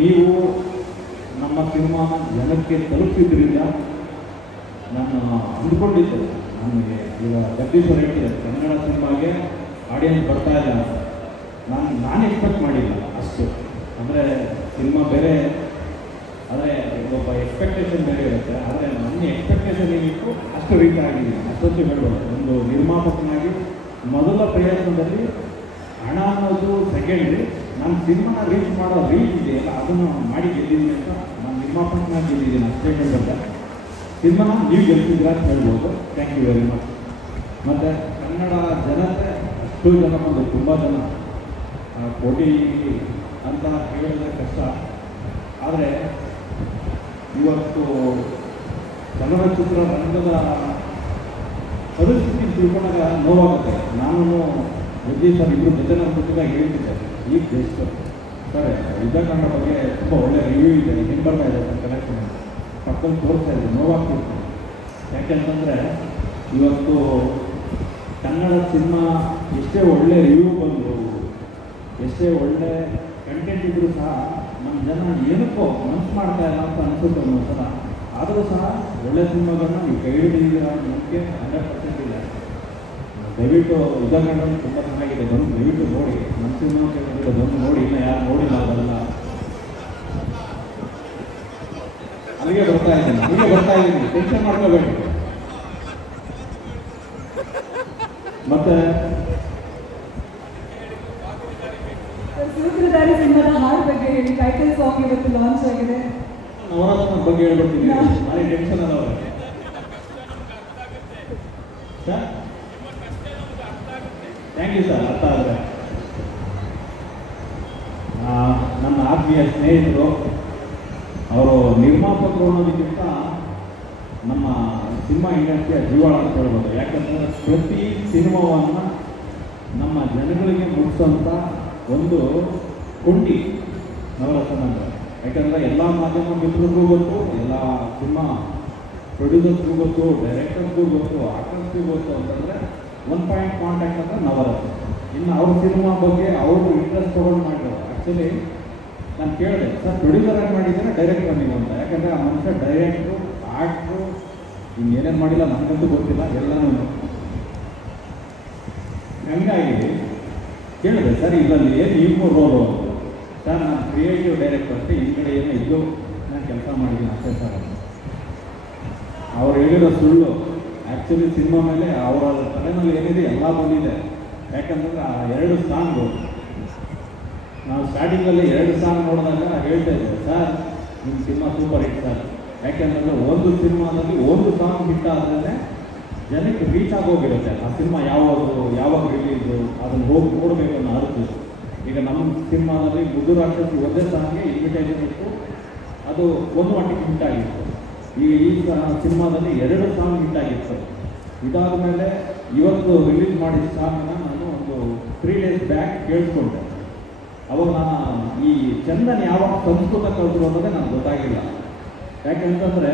ನೀವು ನಮ್ಮ ಸಿನಿಮಾ ಜನಕ್ಕೆ ತಲುಪಿದ್ರಿಂದ ನಾನು ಅಂದ್ಕೊಂಡಿದ್ದೆ. ನನಗೆ ಈಗ ಜಗದೀಶ್ವರ ಹೇಳ್ತಿದ್ದಾರೆ ಕನ್ನಡ ಸಿನಿಮಾಗೆ ಆಡಿಯನ್ಸ್ ಬರ್ತಾ ಇಲ್ಲ ನಾನು ನಾನು ಎಕ್ಸ್ಪೆಕ್ಟ್ ಮಾಡಿಲ್ಲ ಅಷ್ಟು. ಅಂದರೆ ಸಿನಿಮಾ ಬೇರೆ, ಆದರೆ ಒಬ್ಬ ಎಕ್ಸ್ಪೆಕ್ಟೇಷನ್ ಬೇರೆ ಇರುತ್ತೆ. ಆದರೆ ನನ್ನ ಎಕ್ಸ್ಪೆಕ್ಟೇಷನ್ ಏನಿತ್ತು, ಅಷ್ಟು ರೀಚ್ ಆಗಿದೆ ಅಷ್ಟೊತ್ತು ಹೇಳ್ಬೋದು. ಒಂದು ನಿರ್ಮಾಪಕನಾಗಿ ಮೊದಲ ಪ್ರಯತ್ನದಲ್ಲಿ ಹಣ ಅನ್ನೋದು ಸೆಕೆಂಡ್ ನಮ್ಮ ಸಿನಿಮಾನ ರೀಚ್ ಮಾಡೋ ರೀಚ್ ಇದೆಯಲ್ಲ, ಅದನ್ನು ಮಾಡಿ ಗೆದ್ದಿದ್ದೀನಿ ಅಂತ ನಾನು ನಿರ್ಮಾಪಕನ ಗೆದ್ದಿದ್ದೀನಿ ಅಷ್ಟೇ ಹೇಳ್ಬೋದ ಸಿನಿಮಾನ ನೀವು ಗೆಲ್ತಿದ್ದೀರಾ ಅಂತ ಹೇಳ್ಬೋದು. ಥ್ಯಾಂಕ್ ಯು ವೆರಿ ಮಚ್ ಮತ್ತು ಕನ್ನಡ ಜನತೆ ಅಷ್ಟು ಜನ ಬಂದು ತುಂಬ ಜನ. ಕೋಟಿ ಅಂತ ಹೇಳಿದ್ರೆ ಕಷ್ಟ. ಆದರೆ ಇವತ್ತು ಚಲನಚಿತ್ರ ರಂಗದ ಪರಿಸ್ಥಿತಿ ತಿಳ್ಕೊಂಡಾಗ ನೋವಾಗುತ್ತೆ. ನಾನು ಜಗದೀಶ್ ಸರ್ ಇಬ್ಬರು ಜೊತೆ ನಮ್ಮ ಜೊತೆಗೆ ಹೇಳ್ತಿದ್ದೆ ಈ ಬೆಸ್ಟ್ ಸರ್ ಯುದ್ಧಕಾಂಡ ಬಗ್ಗೆ ತುಂಬ ಒಳ್ಳೆ ರಿವ್ಯೂ ಇದೆ. ಹೆಂಗೆ ಬರ್ತಾ ಇದೆ ಸರ್ ಕಲೆಕ್ಷನ್ ಪಕ್ಕದಲ್ಲಿ ತೋರಿಸ್ತಾ ಇದೆ ನೋವಾಗ್ತಿತ್ತು. ಯಾಕೆಂತಂದರೆ ಇವತ್ತು ಕನ್ನಡ ಸಿನಿಮಾ ಎಷ್ಟೇ ಒಳ್ಳೆ ರಿವ್ಯೂ ಬಂದರು, ಎಷ್ಟೇ ಒಳ್ಳೆ ಕಂಟೆಂಟ್ ಇದ್ದರೂ ಸಹ ನಮ್ಮ ಜನ ಏನಕ್ಕೋ ಮನಸ್ಸು ಮಾಡ್ತಾ ಇಲ್ಲ ಅಂತ ಅನಿಸುತ್ತೆ ಒಂದೊಂದ್ಸಲ. ಆದರೂ ಸಹ ಒಳ್ಳೆ ಸಿನಿಮಾಗಳನ್ನ ನೀವು ಕೈ ಹಿಡಿದಿದ್ದೀರ ನಂಬಿಕೆ ಹಂಡ್ರೆಡ್ ಪರ್ಸೆಂಟ್ ಇದೆ ದಯವಿಟ್ಟು ಉದಾಹರಣೆ ತುಂಬ ಚೆನ್ನಾಗಿದೆ. ಬಂದು ದಯವಿಟ್ಟು ನೋಡಿ. ನಮ್ಮ ಸಿನಿಮಾ ಕೇಳಿದ್ರೆ ಬಂದು ನೋಡಿ. ಇಲ್ಲ ಯಾರು ನೋಡಿಲ್ಲ ಅದೆಲ್ಲ ಅಲ್ಲಿಗೆ ಬರ್ತಾ ಇದ್ದೀನಿ. ಅಲ್ಲಿಗೆ ಬರ್ತಾ ಇದ್ದೀನಿ. ಟೆನ್ಷನ್ ಮಾಡ್ಕೋಬೇಡಿ. ಮತ್ತೆ? ಸೂತ್ರಧಾರಿ ಸಿನಿಮಾದ ಹಾಡು ಬಗ್ಗೆ ಹೇಳಿ. ಟೈಟಲ್ ಸಾಂಗ್ ಇವತ್ತು ಲಾಂಚ್ ಆಗಿದೆ. ಬಗ್ಗೆ ಹೇಳ್ಬಿಡ್ತೀನಿ. ಟೆನ್ಷನ್ ಅದ ಸರ್? ಥ್ಯಾಂಕ್ ಯು ಸರ್ ಅರ್ಥ ಆದರೆ ನನ್ನ ಆತ್ಮೀಯ ಸ್ನೇಹಿತರು, ಅವರು ನಿರ್ಮಾಪಕರು ಅನ್ನೋದಕ್ಕಿಂತ ನಮ್ಮ ಸಿನಿಮಾ ಇಂಡಸ್ಟ್ರಿಯ ಜೀವಾಳ ಅಂತ ಹೇಳ್ಬೋದು. ಯಾಕಂದರೆ ಪ್ರತಿ ಸಿನಿಮಾವನ್ನು ನಮ್ಮ ಜನಗಳಿಗೆ ಮುಟ್ಟಿಸೋಂಥ ಒಂದು ಕೊಂಡಿ ನವರತ್ನ ಯಾಕಂದರೆ ಎಲ್ಲ ಮಾಧ್ಯಮ ಮಿತ್ರರಿಗೂ ಗೊತ್ತು, ಎಲ್ಲ ಸಿನಿಮಾ ಪ್ರೊಡ್ಯೂಸರ್ಸ್ಗೂ ಗೊತ್ತು ಡೈರೆಕ್ಟರ್ಸ್ಗೂ ಗೊತ್ತು ಆರ್ಟಿಸ್ಟ್ಗೂ ಗೊತ್ತು ಅಂತಂದರೆ ಒನ್ ಪಾಯಿಂಟ್ ಕಾಂಟ್ಯಾಕ್ಟ್ ಅಂತ ನವರತ್ನ ಇನ್ನು ಅವ್ರ ಸಿನಿಮಾ ಬಗ್ಗೆ ಅವರು ಇಂಟ್ರೆಸ್ಟ್ ತೊಗೊಂಡು ಮಾಡಿದ್ರು ಆ್ಯಕ್ಚುಲಿ ನಾನು ಕೇಳಿದೆ, ಸರ್ ಪ್ರೊಡ್ಯೂಸರ್ ಆಗಿ ಮಾಡಿದ್ದೀನಿ ಡೈರೆಕ್ಟರ್ ನೀವು ಅಂತ? ಯಾಕಂದರೆ ಆ ಮನುಷ್ಯ ಡೈರೆಕ್ಟ್ರು ಆ್ಯಕ್ಟ್ರು ಇನ್ನೇನೇನು ಮಾಡಿಲ್ಲ, ನನಗಂತೂ ಗೊತ್ತಿಲ್ಲ, ಎಲ್ಲನೂ. ಹಂಗಾಗಿ ಕೇಳಿದೆ, ಸರ್, ಇದರಲ್ಲಿ ಏನು ಈ ರೋಲು ಸರ್, ನಾನು ಕ್ರಿಯೇಟಿವ್ ಡೈರೆಕ್ಟರ್ ಅಂತ, ಈ ಕಡೆ ಏನೋ ಇದ್ದು, ನಾನು ಕೆಲಸ ಮಾಡಿದ್ದೀನಿ, ಅಷ್ಟೇ ಸರ್. ಅವ್ರು ಹೇಳಿರೋ ಸುಳ್ಳು. ಆ್ಯಕ್ಚುಲಿ ಸಿನಿಮಾ ಮೇಲೆ ಅವರ ತಲೆನಲ್ಲಿ ಏನಿದೆ, ಎಲ್ಲ ಬಂದಿದೆ. ಯಾಕಂತಂದ್ರೆ ಆ ಎರಡು ಸಾಂಗು ನಾವು ಸ್ಟಾರ್ಟಿಂಗಲ್ಲಿ ಎರಡು ಸಾಂಗ್ ನೋಡಿದಾಗ ಹೇಳ್ತಾ ಇದ್ದೆ ಸರ್ ನಿಮ್ಮ ಸಿನಿಮಾ ಸೂಪರ್ ಹಿಟ್ ಸರ್. ಯಾಕೆಂತಂದ್ರೆ ಒಂದು ಸಿನಿಮಾದಲ್ಲಿ ಒಂದು ಸಾಂಗ್ ಹಿಟ್ ಆದ್ರೆ ಜನಕ್ಕೆ ರೀಚ್ ಆಗೋಗಿರುತ್ತೆ. ಆ ಸಿನಿಮಾ ಯಾವಾಗ ಯಾವಾಗ ರಿಲೀಸು ಅದನ್ನು ಹೋಗಿ ನೋಡಬೇಕು ಅನ್ನೋ ಅರ್ಥ. ಈಗ ನಮ್ಮ ಸಿನಿಮಾದಲ್ಲಿ ಮುದ್ದು ಒಂದೇ ಸಾಂಗ್ಗೆ ಇನ್ವಿಟೇಷನ್ ಇತ್ತು ಅದು ಒಂದು ಮಟ್ಟಿಗೆ ಹಿಟ್ ಆಗಿತ್ತು. ಈ ಈಗ ಸಿನಿಮಾದಲ್ಲಿ ಎರಡು ಸಾಂಗ್ ಹಿಟ್ ಆಗಿತ್ತು ಇದಾದ ಮೇಲೆ ಇವತ್ತು ರಿಲೀಸ್ ಮಾಡಿದ ಸಾಂಗ್ನ ನಾನು ಒಂದು ತ್ರೀ ಡೇಸ್ ಬ್ಯಾಕ್ ಕೇಳಿಸ್ಕೊಂಡೆ. ಅವಾಗ ನಾನು ಈ ಚಂದನ್ ಯಾವಾಗ ಸಂಸ್ಕೃತ ಕಲಿತರು ಅನ್ನೋದೇ ನನಗೆ ಗೊತ್ತಾಗಿಲ್ಲ. ಯಾಕೆಂತಂದರೆ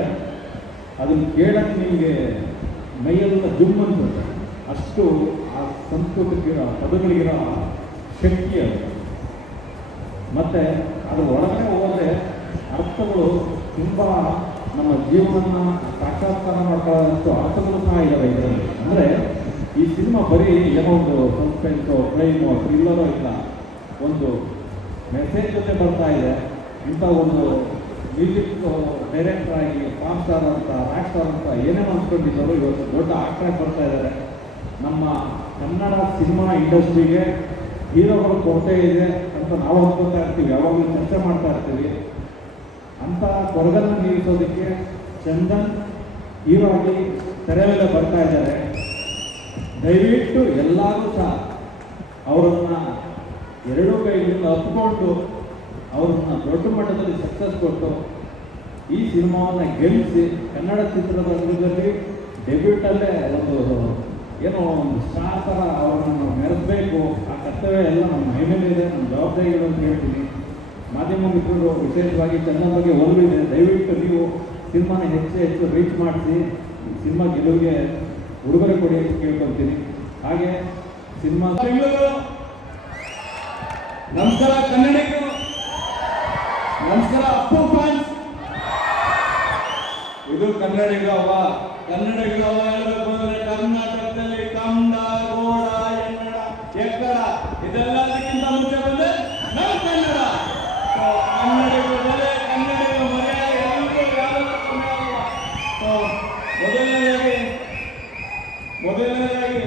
ಅದನ್ನು ಕೇಳಕ್ಕೆ ನಿಮಗೆ ಮೈಯೆಲ್ಲ ಜುಮ್ ಅನ್ಸುತ್ತೆ. ಅಷ್ಟು ಆ ಸಂಸ್ಕೃತಕ್ಕಿರೋ ಪದಗಳಿಗಿರೋ ಶಕ್ತಿ ಅದು. ಮತ್ತು ಅದ್ರ ಒಳಗಡೆ ಹೋದರೆ ಅರ್ಥಗಳು ತುಂಬ ನಮ್ಮ ಜೀವನ ಸಾಕ್ಷಾತ್ಕಾರ ಮಾಡ್ಕೊಳ್ಳೋಷ್ಟು ಅರ್ಥಗಳು ಸಹ ಇದ್ದಾವೆ ಇದರಲ್ಲಿ ಅಂದರೆ ಈ ಸಿನಿಮಾ ಬರೀ ಏನೋ ಒಂದು ಸಸ್ಪೆನ್ಸು ಕ್ರೈಮು ಥ್ರಿಲ್ಲರೋ ಇಲ್ಲ. ಒಂದು ಮೆಸೇಜ್ ಜೊತೆ ಬರ್ತಾ ಇದೆ. ಇಂಥ ಒಂದು ಮ್ಯೂಸಿಕ್ ಡೈರೆಕ್ಟರ್ ಆಗಿ ಪಾಪ್ ಸ್ಟಾರ್ ಅಂತ ರಾಕ್ ಸ್ಟಾರ್ ಅಂತ ಏನೇನು ಅಂದ್ಕೊಂಡಿದ್ದಾರೋ ಇವತ್ತು ದೊಡ್ಡ ಆಕ್ಟರ್ ಬರ್ತಾ ಇದ್ದಾರೆ. ನಮ್ಮ ಕನ್ನಡ ಸಿನಿಮಾ ಇಂಡಸ್ಟ್ರಿಗೆ ಹೀರೋಗಳು ಕೊರತೆ ಇದೆ ಅಂತ ನಾವು ಅನ್ಕೋತಾ ಇರ್ತೀವಿ. ಯಾವಾಗಲೂ ಚರ್ಚೆ ಮಾಡ್ತಾ ಇರ್ತೀವಿ. ಅಂತ ಕೊರಗನ್ನು ನೀಗಿಸೋದಕ್ಕೆ ಚಂದನ್ ಹೀರೋ ಆಗಿ ತೆರೆ ಮೇಲೆ ಬರ್ತಾ ಇದ್ದಾರೆ. ದಯವಿಟ್ಟು ಎಲ್ಲರೂ ಸಹ ಅವರನ್ನ ಎರಡೂ ಕೈಗಳಿಂದ ಹತ್ಕೊಂಡು ಅವರನ್ನ ದೊಡ್ಡ ಮಟ್ಟದಲ್ಲಿ ಸಕ್ಸಸ್ ಕೊಟ್ಟು ಈ ಸಿನಿಮಾವನ್ನು ಗೆಲ್ಲಿಸಿ ಕನ್ನಡ ಚಿತ್ರರಂಗದಲ್ಲಿ ಡೆಬ್ಯೂಟಲ್ಲೇ ಒಂದು ಏನೋ ಒಂದು ಸ್ಟಾರ್ ಅವರನ್ನು ಮೆರೆಸಬೇಕು, ಆ ಕರ್ತವ್ಯ ಎಲ್ಲ ನಮ್ಮ ಮೈ ಮೇಲೆ ಇದೆ, ನಮ್ಮ ಜವಾಬ್ದಾರಿಗಳು ಅಂತ ಹೇಳ್ತೀನಿ. ಮಾಧ್ಯಮ ಮಿತ್ರರು ವಿಶೇಷವಾಗಿ ಚಂದನ್ ಬಗ್ಗೆ ದಯವಿಟ್ಟು ನೀವು ಸಿನಿಮಾನ ಹೆಚ್ಚು ಹೆಚ್ಚು ರೀಚ್ ಮಾಡಿಸಿ, ಸಿನಿಮಾ ಗೆಲುವಿಗೆ ಉಡುಗೊರೆ ಕೊಡಿ ಅಂತ ಕೇಳ್ಕೊಳ್ತೀನಿ. ಹಾಗೆ ಸಿನಿಮಾ ಬೆಂಗಳೂರು ನಮಸ್ಕಾರ ಕನ್ನಡಿಗರು. ನಮಸ್ಕಾರ ಅಪ್ಪು ಫ್ಯಾನ್ಸ್ ಇದು ಕನ್ನಡಿಗ ಅವ ಕನ್ನಡಿಗ ಅವ ಹೇಳಬೇಕು ಅಂದ್ರೆ ಕರ್ನಾಟಕದಲ್ಲಿ ಕನ್ನಡ ಗೋಡ ಎನ್ನಡ ಇದೆಲ್ಲದಕ್ಕಿಂತ ಮುಂಚೆ ಬಂದ್ರೆ ನಮ್ಮ ಕನ್ನಡ So, ಕನ್ನಡಿಗರ ಬೆಲೆ ಕನ್ನಡಿಗರ ಮರ್ಯಾದೆ ಎಲ್ಲರಿಗೂ ಯಾರಿಗೂ ಕಮ್ಮಿ ಆಗಲ್ಲ. So, ಮೊದಲನೇದಾಗಿ ಮೊದಲನೇದಾಗಿ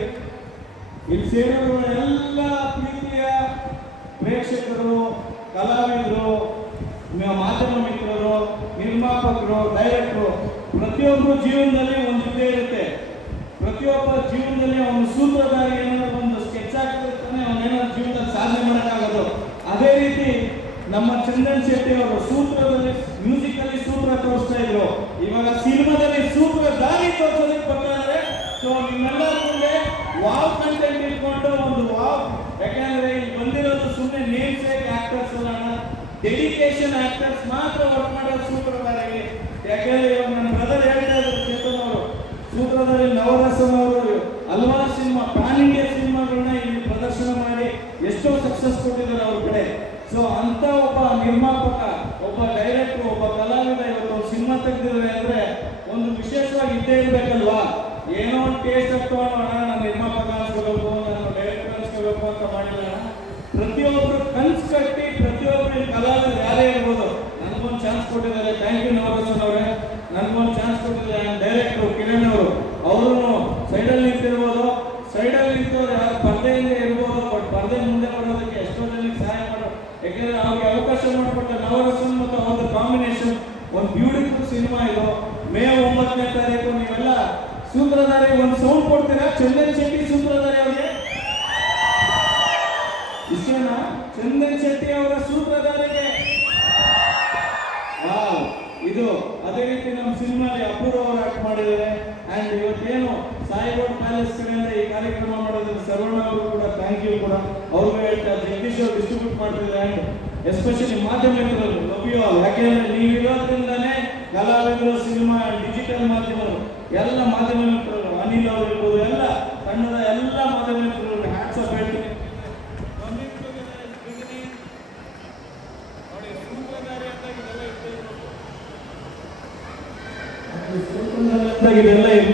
ಇಲ್ಲಿ ಸೇರಿರುವ ಎಲ್ಲ ಪ್ರೀತಿಯ ಪ್ರೇಕ್ಷಕರು ಕಲಾವಿದರು ಮ- ಮಾಧ್ಯಮ ಮಿತ್ರರು ನಿರ್ಮಾಪಕರು ಡೈರೆಕ್ಟರು ಪ್ರತಿಯೊಬ್ಬರು ಜೀವನದಲ್ಲಿ ಒಂದು ಇದ್ದೇ ಇರುತ್ತೆ. ಪ್ರತಿಯೊಬ್ಬ ಜೀವನದಲ್ಲಿ ಅವನ ಸೂತ್ರಧಾರಿ ಏನಾದ್ರು ಒಂದು ಸ್ಕೆಚ್ ಆಗ್ತಿರ್ತಾನೆ ಅವನೇನಾದ್ರು ಜೀವನದಲ್ಲಿ ಸಾಧನೆ ಮಾಡೋಕ್ಕಾಗೋದು. ಅದೇ ರೀತಿ ನಮ್ಮ ಚಂದನ್ ಶೆಟ್ಟಿ ಅವರು ಸೂತ್ರದಲ್ಲಿ, ಮ್ಯೂಸಿಕಲ್ಲಿ ಸೂತ್ರ ತೋರಿಸ್ತಾ ಇದ್ರು. ಇವಾಗ ಸಿನಿಮಾದಲ್ಲಿ ಸೂತ್ರ ದಾರಿ ತೋರಿಸೋದಕ್ಕೆ ಬರ್ತಾರೆ ಸೊ ನಿಮ್ಮೆಲ್ಲ ಮುಂದೆ ವಾವ್ ಕಂಟೆಂಟ್ ಇಟ್ಕೊಂಡು ಒಂದು ವಾವ್ ಯಾಕಂದ್ರೆ ಇಲ್ಲಿ ಬಂದಿರೋದು ಸುಮ್ಮನೆ ನೇಮ್ ಸೇಕ್ ಆಕ್ಟರ್ಸ್ ಅಲ್ಲ ಡೆಡಿಕೇಶನ್ ಆಕ್ಟರ್ಸ್ ಮಾತ್ರ ವರ್ಕ್ ಮಾಡೋದು ಸೂತ್ರಧಾರಿಗೆ. ಯಾಕಂದ್ರೆ ಇವಾಗ ನನ್ನ ಬ್ರದರ್ ಹೇಳ್ತಾ ಚೇತನ್ ಅವರು. ಸೂತ್ರದಲ್ಲಿ ನವರಸನ್ ಅವರು ಹಲವಾರು ಸಿನಿಮಾ ಪ್ಯಾನ್ ಇಂಡಿಯಾ ಸಿನಿಮಾಗಳನ್ನ ಇಲ್ಲಿ ಪ್ರದರ್ಶನ ಮಾಡಿ ಎಷ್ಟೋ ಸಕ್ಸಸ್ ಕೊಟ್ಟಿದ್ದಾರೆ ಅವ್ರ ಕಡೆ. ಸೊ ಅಂತ ಒಬ್ಬ ನಿರ್ಮಾಪಕ, ಒಬ್ಬ ಡೈರೆಕ್ಟರ್ ಒಬ್ಬ ಕಲಾವಿದ ಇವತ್ತು ಸಿನಿಮಾ ತೆಗೆದಿದ್ದಾರೆ ಅಂದ್ರೆ ಒಂದು ವಿಶೇಷವಾಗಿ ಇದ್ದೇ ಇರಬೇಕಲ್ವಾ? ಏನೋ ಒಂದು ಟೇಸ್ಟ್ ತಗೊಂಡು ನಾನು ನಿರ್ಮಾಪಕ ಅನ್ಸ್ಕೋಬೇಕು ನಾನು ಡೈರೆಕ್ಟರ್ ಅನ್ಸ್ಕೋಬೇಕು ಅಂತ ಮಾಡಿಲ್ಲ ಪ್ರತಿಯೊಬ್ಬರು ಕನ್ಸ್ ಕಟ್ಟಿ ಪ್ರತಿಯೊಬ್ಬರು ಕಲಾವಿದರು ಯಾರೇ ಇರ್ಬೋದು ಚಾನ್ಸ್ ಕೊಟ್ಟಿದ್ದಾರೆ. ಥ್ಯಾಂಕ್ ಯು ನವರಸನ್ ಅವರೇ. ನನ್ಗೊಂದು ಚಾನ್ಸ್ ಕೊಟ್ಟಿದ್ದಾರೆ. ಡೈರೆಕ್ಟರ್ ಕಿರಣ್ ಅವರು. ಅವರು ಸೈಡಲ್ಲಿ ನಿಂತಿರ್ಬೋದು. ಸೈಡಲ್ಲಿ ನಿಂತವ್ರು ಯಾರು ಪರ್ದೆಯಿಂದ ಇರ್ಬೋದು ಬಟ್ ಪರ್ದೆ ಮುಂದೆ ಬರೋದಕ್ಕೆ ಎಷ್ಟೋ ಜನಕ್ಕೆ ಸಹಾಯ ಮಾಡೋ. ಯಾಕೆಂದ್ರೆ ಅವ್ರಿಗೆ ಅವಕಾಶ ಮಾಡಿಕೊಟ್ಟ ನವರಸನ್ ಮತ್ತು ಅವ್ರದ್ದು ಕಾಂಬಿನೇಷನ್ ಒಂದು ಬ್ಯೂಟಿಫುಲ್ ಸಿನಿಮಾ ಇದು. ಮೇ ಒಂಬತ್ತನೇ ತಾರೀಕು ನೀವೆಲ್ಲ ಸೂತ್ರಧಾರಿ, ಒಂದು ಸೌಂಡ್ ಕೊಡ್ತೀರಾ? ಚಂದನ್ ಶೆಟ್ಟಿ ಸೂತ್ರಧಾರಿ ಅವರಿಗೆ? ಇಷ್ಟೇನಾ? ಚಂದನ್ ಶೆಟ್ಟಿ ಅವರ ಸೂತ್ರಧಾರಿಗೆ ಇದು ಅದೇ ರೀತಿ ನಮ್ಮ ಸಿನಿಮಾಲಿ ಅಪೂರ್ವ ಅವರು ಆಕ್ಟ್ ಮಾಡಿದ್ದಾರೆ. ಅಂಡ್ ಇವತ್ತೇನು ಸಾಯಿಬಾಬ್ ಪ್ಯಾಲೇಸ್ ಕಡೆಯಿಂದ ಈ ಕಾರ್ಯಕ್ರಮ ಮಾಡೋದಕ್ಕೆ ಸರ್ವಣ ಅವರು ಕೂಡ ಥ್ಯಾಂಕ್ ಯು ಕೂಡ. ಅವ್ರಿಗೂ ಹೇಳ್ತಾ ಜಗದೀಶ್ ಅವರು ಡಿಸ್ಟ್ರಿಬ್ಯೂಟ್ ಮಾಡ್ತಿದ್ದಾರೆ. ಅಂಡ್ ಎಸ್ಪೆಷಲಿ ಮಾಧ್ಯಮಗಳು ಆಲ್ ಯಾಕೆಂದ್ರೆ ನೀವು ಇರೋದ್ರಿಂದಾನೇ ಕಲಾವಿದರು ಸಿನಿಮಾ ಡಿಜಿಟಲ್ ಮಾಧ್ಯಮರು ಎಲ್ಲ ಮಾಧ್ಯಮ ಮಿತ್ರರು ಅನಿಲ್ ಅವರು ಇರ್ಬೋದು ಎಲ್ಲ ಕನ್ನಡ ಎಲ್ಲ ಮಾಧ್ಯಮ ಮಿತ್ರರು ಹ್ಯಾಟ್ಸ್ ಆಫ್ ಹೇಳ್ತೀನಿ ನೋಡಿ ಸೂತ್ರಧಾರಿ ಅಂದಾಗ ಇದೆಲ್ಲ ಇದ್ದೇ ಇರ್ಬೇಕು. ಅಂದಾಗ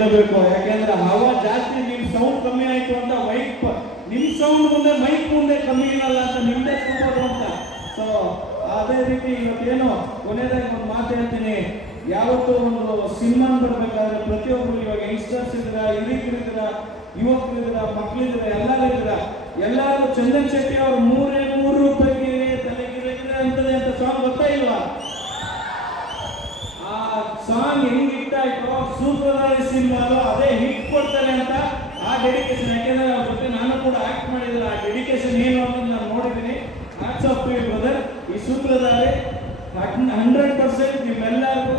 ಇರಲೇಬೇಕು ಯಾಕೆಂದ್ರೆ ಹವಾ ಜಾಸ್ತಿ, ನಿಮ್ ಸೌಂಡ್ ಕಮ್ಮಿ ಆಯ್ತು ಅಂತ ಮೈಕ್ ನಿಮ್ ಸೌಂಡ್ ಮುಂದೆ ಮೈಕ್ ಮುಂದೆ ಕಮ್ಮಿ ಇರಲ್ಲ ಅಂತ ನಿಮ್ದೇ ಕೂಗೋದು ಅಂತ. ಸೊ ಅದೇ ರೀತಿ ಇವತ್ತೇನು ಕೊನೆಯದಾಗಿ ಒಂದು ಮಾತು ಹೇಳ್ತೀನಿ. ಯಾವತ್ತೂ ಒಂದು ಸಿನಿಮಾ ಬರ್ಬೇಕಾದ್ರೆ ಪ್ರತಿಯೊಬ್ಬರು ಇವಾಗ ಯಂಗ್ಸ್ಟರ್ಸ್ ಇದ್ರ ಹಿರಿಯರಿದ್ರ ಯುವಕರಿದ್ರ ಮಕ್ಕಳಿದ್ರ ಎಲ್ಲರೂ ಇದ್ರ ಎಲ್ಲರೂ ಚಂದನ್ ಶೆಟ್ಟಿ ಅವರು ಮೂರೇ ಮೂರು ರೂಪಾಯಿ ಅಂತದೆ ಅಂತ ಸಾಂಗ್ ಗೊತ್ತಾ ಇಲ್ವಾ ಆ ಸಾಂಗ್ ಆಯ್ತೋ? ಸೂತ್ರಧಾರಿ ಸಿನಿಮಾಲು ಅದೇ ಹಿಟ್ ಕೊಡ್ತಾರೆ ಅಂತ ಆ ಡೆಡಿಕೇಶನ್ ಯಾಕೆಂದ್ರೆ ಅವ್ರ ಜೊತೆ ನಾನು ಕೂಡ ಆಕ್ಟ್ ಮಾಡಿದ್ರೆ ಆ ಡೆಡಿಕೇಶನ್ ಏನು ಅನ್ನೋದು ನಾನು ನೋಡಿದ್ದೀನಿ. ಆಟ್ಸ್ ಆಫ್ ಯು ಬ್ರದರ್ ಈ ಸೂತ್ರಧಾರಿ ಹಂಡ್ರೆಡ್ ಪರ್ಸೆಂಟ್ ನಿಮ್ಮೆಲ್ಲರಿಗೂ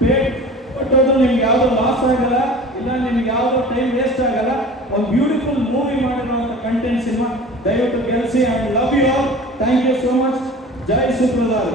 ಪೇಟ್ ಕೊಟ್ಟೋದು ನಿಮ್ಗೆ ಯಾವುದು ಲಾಸ್ ಆಗಲ್ಲ, ಇಲ್ಲ ನಿಮ್ಗೆ ಯಾವುದು ಟೈಮ್ ವೇಸ್ಟ್ ಆಗಲ್ಲ. ಒಂದು ಬ್ಯೂಟಿಫುಲ್ ಮೂವಿ ಮಾಡಿರುವಂಥ ಕಂಟೆಂಟ್ ಸಿನಿಮಾ. ದಯವಿಟ್ಟು ಗೆಲ್ಸಿ I love you all thank you so much Jai ಸೂತ್ರಧಾರಿ.